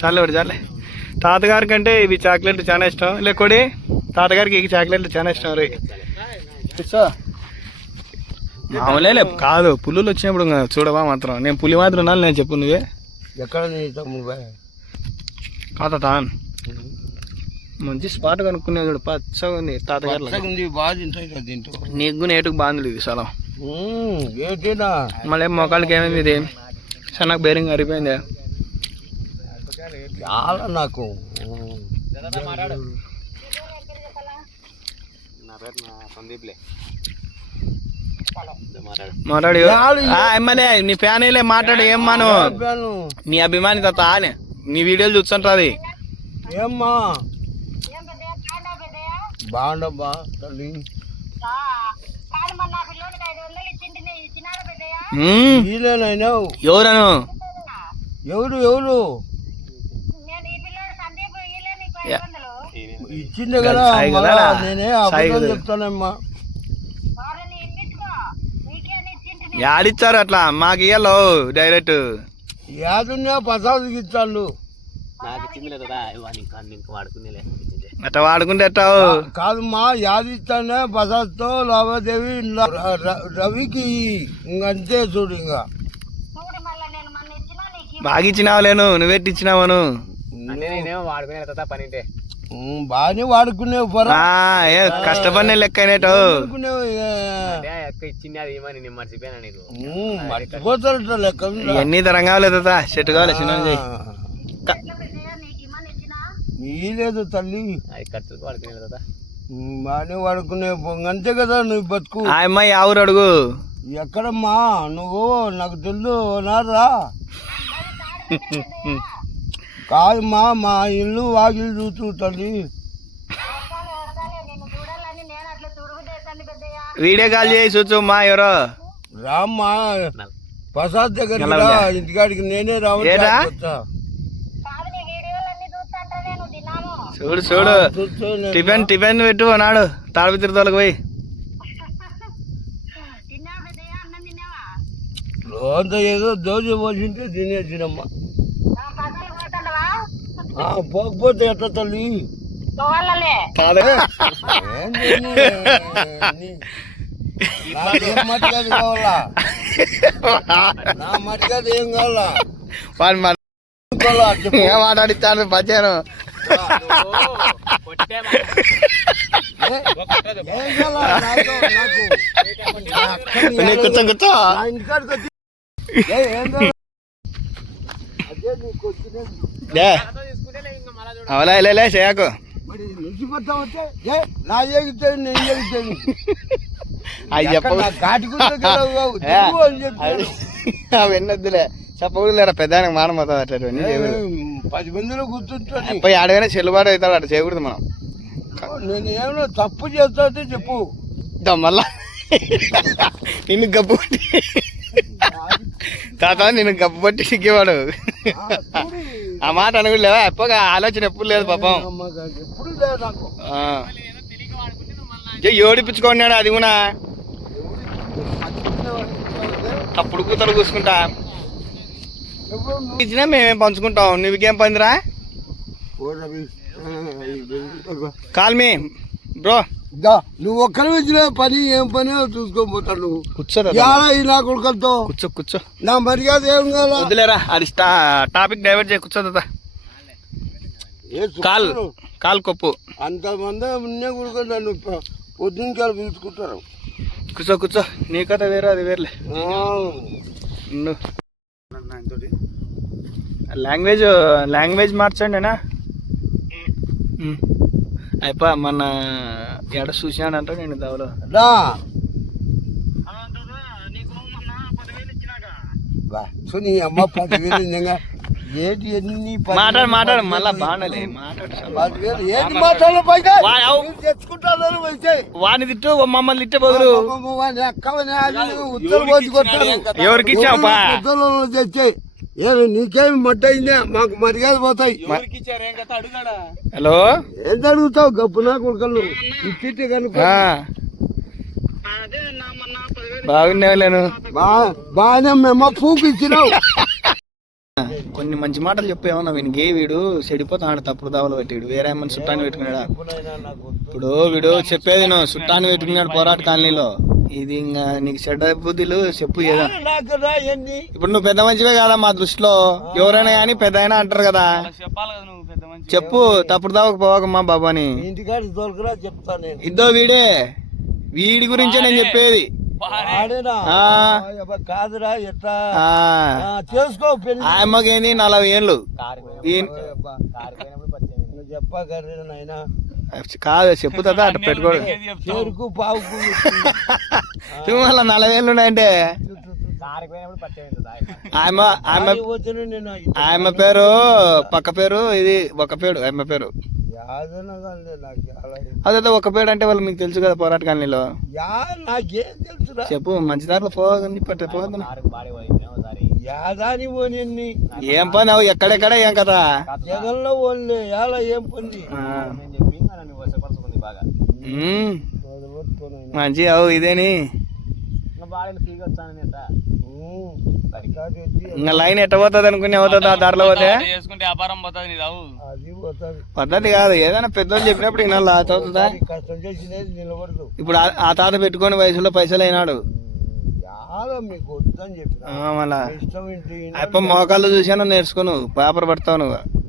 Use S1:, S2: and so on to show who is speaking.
S1: చాలే ఒకటి చాలే. తాతగారి కంటే ఇవి చాక్లెట్లు చాలా ఇష్టం. లేకొడి తాతగారికి ఈ చాక్లెట్లు చాలా ఇష్టం రే. మామూలే కాదు పులులు వచ్చినప్పుడు చూడవా మాత్రం. నేను పులి మాత్రం ఉన్నాను నేను చెప్పు నువ్వే.
S2: ఎక్కడ నీ తమ్ముడు
S1: కాత తాన్. మంచి స్పాట్ కనుక్కునే చూడు పచ్చగా ఉంది తాతగారు నీకు నేటుకు బాగుంది ఇది స్థలం మళ్ళీ మోకాళ్ళకి ఏమైంది ఇది? సన్నకు బేరింగ్ అరిపోయింది
S2: చాలా నాకు
S1: మాట్లాడు. ఆ, ఎమ్మలే నీ ఫ్యాన్ మాట్లాడు ఏం మాను?
S2: చెప్పాను
S1: నీ అభిమాని తాత ఆనే. నీ వీడియోలు చూస్తుంటది.
S2: ఏమ్మా? బాగుండబ్బా తల్లి.
S1: ఎవరను?
S2: ఎవరు ఎవరు
S1: యా.
S2: ఇచ్చిండే కదా
S1: కదా?
S2: నేనే అబద్ధం
S1: కదా?
S2: చెప్తానమ్మా.
S1: యాడిచ్చారు అట్లా? మాకు ఇయ్యలో డైరెక్ట్.
S2: యాదున్నా పసాదికి ఇచ్చాను
S1: అట్లా వాడుకుంటే ఎట్టావు?
S2: కాదమ్మా యాది ఇస్తానే పసాద్తో లావాదేవి రవికి ఇంకంతే చూడు ఇంకా.
S1: బాగా ఇచ్చినావు లేను ఇచ్చినావను
S2: ఉమ్, బాగానే వాడుకునేవు పరా.
S1: ఆ, ఏ కష్టపడిన లెక్క అయినట్టు
S2: వాడుకునేవు ఉమ్, మర్చిపోతారట లెక్క ఉందా?
S1: ఇవన్నీ తరం కావాలి చెట్టు కావాలి చిన్న
S2: తల్లి. ఉమ్, బాగానే వాడుకునే అంతే కదా నువ్వు బతుకు.
S1: ఆ అమ్మాయి ఆ ఊరు అడుగు.
S2: ఎక్కడమ్మా? నువ్వు నాకు తెలుసు నారా కాదమ్మా మా ఇల్లు వాకిలు చూస్తూ తల్లి
S1: వీడియో కాల్ చేసి చూచు మా ఎవరో.
S2: రామ్మా. ప్రసాద్ దగ్గర? ఇంటికాడికి నేనే? రావాలి
S1: చూడు చూడు. టిఫిన్ టిఫిన్ పెట్టు అన్నాడు తాడపిత్రి తోలకు పోయి.
S2: ఏదో దోశ పోసింటే తినేసినమ్మా. పోకపోతే ఎట్లా తల్లి? మర్యాద కావాలా? నా మర్యాద ఏం కావాలా?
S1: మాట్లాడిస్తాను పచ్చాను? కూర్చో
S2: నా ఇంటికాడికి వచ్చి ఏ, ఏం కావాలా? అదే నీకు వచ్చినది.
S1: లే అవలా లే చేయకు.
S2: మరి నుంచి పడతా వచ్చే ఏ నా ఏగితే నేను ఏగితే
S1: అవి చెప్ప అవన్నీ వద్దులే చెప్పకూడదు లేరా పెద్ద మానం అవుతుంది అట్లా
S2: పది మందిలో కూర్చుంటాను
S1: పోయి ఆడగానే చెల్లుబాటు అవుతాడు అట్లా చేయకూడదు మనం.
S2: నేను ఏమైనా తప్పు చేస్తాంటే చెప్పు.
S1: మళ్ళా. నిన్ను గబ్బు తాత నిన్ను గబ్బు పట్టి సిగ్గేవాడు ఆ మాట అనుకోలేవా? ఎప్పగా ఆలోచన ఎప్పుడు లేదు పాపం. ఏడిపించుకున్నాడు అది కూడా. తప్పుడు కూతలు కూసుకుంటా ఇచ్చినా మేమేం పంచుకుంటాం? నువ్వుకేం పందిరా?
S2: ఓ రవి, ఆ, ఇది-
S1: కాల్ మీ. బ్రో.
S2: నువ్వు ఒక్కరి వచ్చిన పని ఏం పని చూసుకొని పోతాను నువ్వు.
S1: కూర్చో తాత.
S2: యారా ఈ నా కొడుకులతో?
S1: కూర్చో కూర్చో.
S2: నా మర్యాద ఏం కావాలా
S1: వదిలేరా అది టాపిక్ డైవర్ట్ చేయ కూర్చో తాత.
S2: ఏ
S1: కాల్? కాల్ కొప్పు.
S2: అంతమంది ఉన్నే కూడా నన్ను పొ- పొద్దున్నకాలు పిలుచుకుంటారు.
S1: కూర్చో కూర్చో. నీ కథ వేరే అది వేర్లే. లాంగ్వేజ్ లాంగ్వేజ్ మార్చండినా అయిపో మన ఎడ చూసాడంట నేను దవలో.
S2: రా. అమ్మ పదివేలు నిజంగా ఏంటి ఎన్ని
S1: మాట్లాడు మాట్లాడు మళ్ళా? బాగానే మాట్లాడు
S2: ఏంటి పైగా? తెచ్చుకుంటాను
S1: వాని తిట్టు మమ్మల్ని తిట్టే బదులు.
S2: అక్కవని అది ఉత్తరం పోసి కొట్టారు.
S1: ఎవరికి ఇచ్చావు
S2: తెచ్చాయి ఏమి నీకేమి మడ్డ అయిందా మాకు మర్యాద పోతాయి.
S1: హలో?
S2: ఎంత అడుగుతావు? గప్పు నా కొడుకలు. ఇచ్చితే కనుక
S1: ఆ. బాగుండేవాళ్ళను
S2: బా బాగానే మేము పూకు ఇచ్చినావు.
S1: కొన్ని మంచి మాటలు చెప్పు ఏమన్నా వీనికి వీడు. చెడిపోతాడు తప్పుడు దావలు పెట్టాడు. వేరే ఏమన్నా చుట్టాన్ని పెట్టుకున్నాడా. ఇప్పుడు వీడు చెప్పేది నువ్వు చుట్టాన్ని పెట్టుకున్నాడు పోరాట కాలనీలో. ఇది ఇంకా నీకు చెడ్డ బుద్ధులు చెప్పు ఏదో
S2: నాకు రా ఎన్ని
S1: ఇప్పుడు నువ్వు పెద్ద మంచివే కదా మా దృష్టిలో. ఎవరైనా కానీ పెద్ద అయినా అంటారు కదా. చెప్పు తప్పుడు దావకు పోవకమ్మా బాబు అని
S2: ఇంటికాడ దొరకరా చెప్తా నేను.
S1: ఇద్దో వీడే. వీడి గురించే నేను చెప్పేది.
S2: కాదురా ఎట్లా చేసుకో
S1: నలభై ఏళ్ళు.
S2: చెప్పా
S1: కాదు చెప్పు తాత అట్లా పెట్టుకోడు
S2: చెరుకు పావుకు
S1: మళ్ళా నలభై ఏళ్ళు ఉన్నాయంటే?
S2: వచ్చిన నేను
S1: ఆయమ్మ పేరు పక్క పేరు ఇది ఒక పేరు ఆయమ్మ పేరు. అదే ఒక పేరు అంటే వాళ్ళు మీకు తెలుసు కదా పోరాట కాలనీలో?
S2: యా నాకేం తెలుసురా?
S1: చెప్పు మంచి దారిలో పోగని పట్ట పోగని
S2: యాదాని పోనీ
S1: ఏం పని అవు ఎక్కడెక్కడ ఏం కదా
S2: జగన్లో ఏం పని?
S1: మంచి అవు ఇదేని. ఇంకా లైన్ ఎట్ట పోతుంది అనుకుని అవుతుంది ఆ దారిలో పోతే
S3: చేసుకుంటే వ్యాపారం పోతుంది నీది అవు.
S2: అది పోతుంది.
S1: పద్ధతి కాదు ఏదైనా పెద్దోళ్ళు చెప్పినప్పుడు
S2: కష్టం చేసినది నిలబడదు.
S1: ఇప్పుడు ఆ- తాత పెట్టుకొని వయసులో పైసలు అయినాడు. మళ్ళా. అప్ప మోకాళ్ళు చూసాను నేర్చుకోను పేపర్ పడతావు నువ్వు.